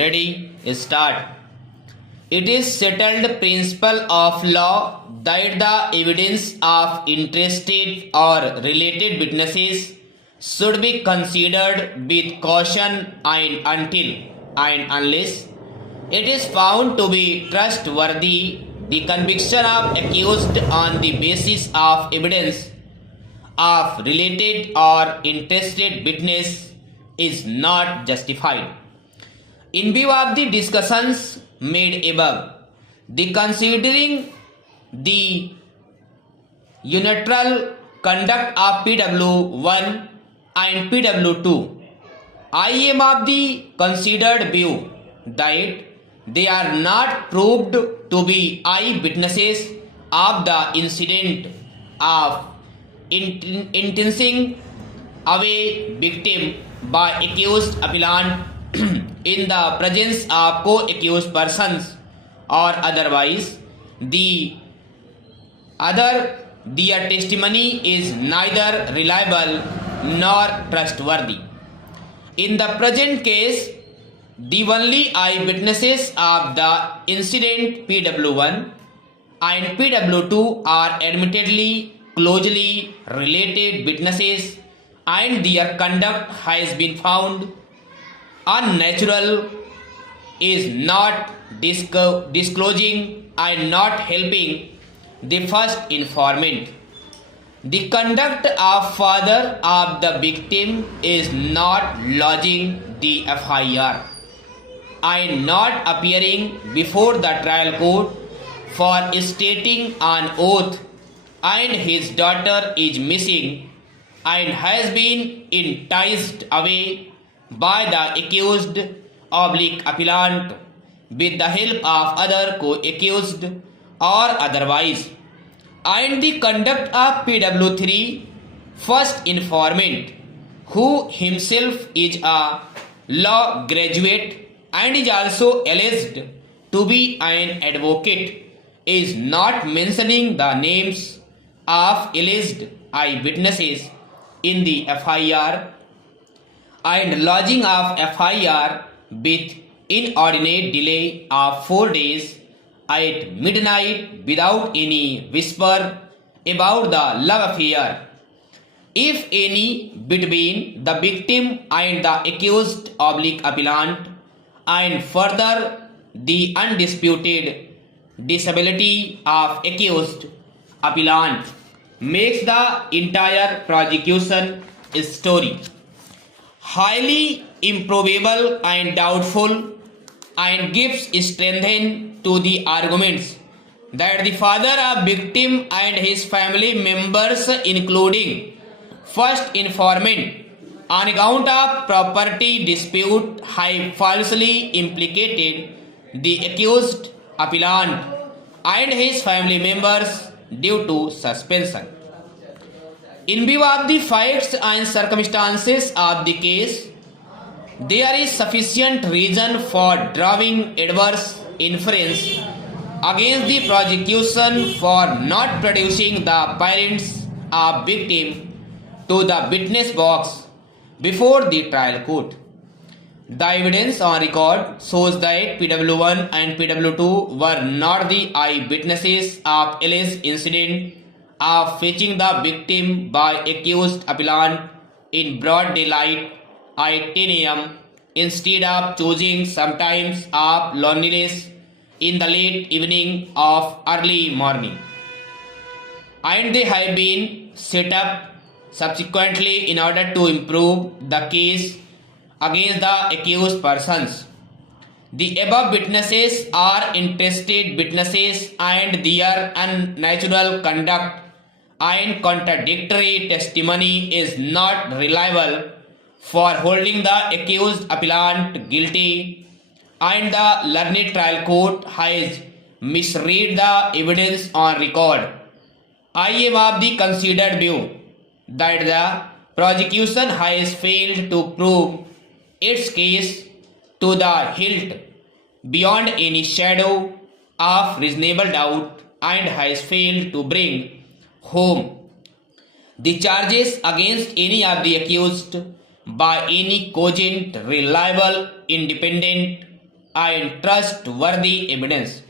Ready? Start. It is settled principle of law that the evidence of interested or related witnesses should be considered with caution and until and unless it is found to be trustworthy, the conviction of accused on the basis of evidence of related or interested witness is not justified. In view of the discussions made above, the considering the unilateral conduct of PW1 and PW2, I am of the considered view that they are not proved to be eyewitnesses of the incident of intenting away victim by accused appellant in the presence of co-accused persons or otherwise. Their testimony is neither reliable nor trustworthy. In the present case, the only eyewitnesses of the incident PW1 and PW2 are admittedly closely related witnesses, and their conduct has been found unnatural, is not disclosing and not helping the first informant. The conduct of father of the victim is not lodging the FIR and not appearing before the trial court for stating an oath, and his daughter is missing and has been enticed away by the accused appellant with the help of other co-accused or otherwise. And the conduct of PW3 first informant, who himself is a law graduate and is also alleged to be an advocate, is not mentioning the names of alleged eyewitnesses in the FIR and lodging of FIR with inordinate delay of 4 days at midnight without any whisper about the love affair, if any, between the victim and the accused appellant, and further the undisputed disability of accused appellant makes the entire prosecution story highly improbable and doubtful, and gives strength to the arguments that the father of victim and his family members, including first informant, on account of property dispute have falsely implicated the accused appellant and his family members due to suspension. In view of the facts and circumstances of the case, there is sufficient reason for drawing adverse inference against the prosecution for not producing the parents of victim to the witness box before the trial court. The evidence on record shows that PW1 and PW2 were not the eyewitnesses of alleged incident of fetching the victim by accused appellant in broad daylight at 10 am instead of choosing sometimes of loneliness in the late evening of early morning. And they have been set up subsequently in order to improve the case against the accused persons. The above witnesses are interested witnesses, and their unnatural conduct and contradictory testimony is not reliable for holding the accused appellant guilty, and the learned trial court has misread the evidence on record. I am of the considered view that the prosecution has failed to prove its case to the hilt beyond any shadow of reasonable doubt, and has failed to bring home the charges against any of the accused by any cogent, reliable, independent and trustworthy evidence.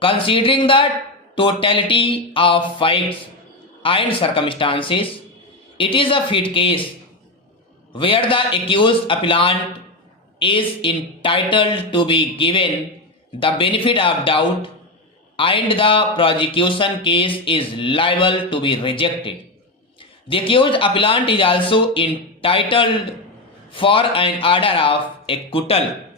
Considering the totality of facts and circumstances, it is a fit case where the accused appellant is entitled to be given the benefit of doubt and the prosecution case is liable to be rejected. The accused appellant is also entitled for an order of acquittal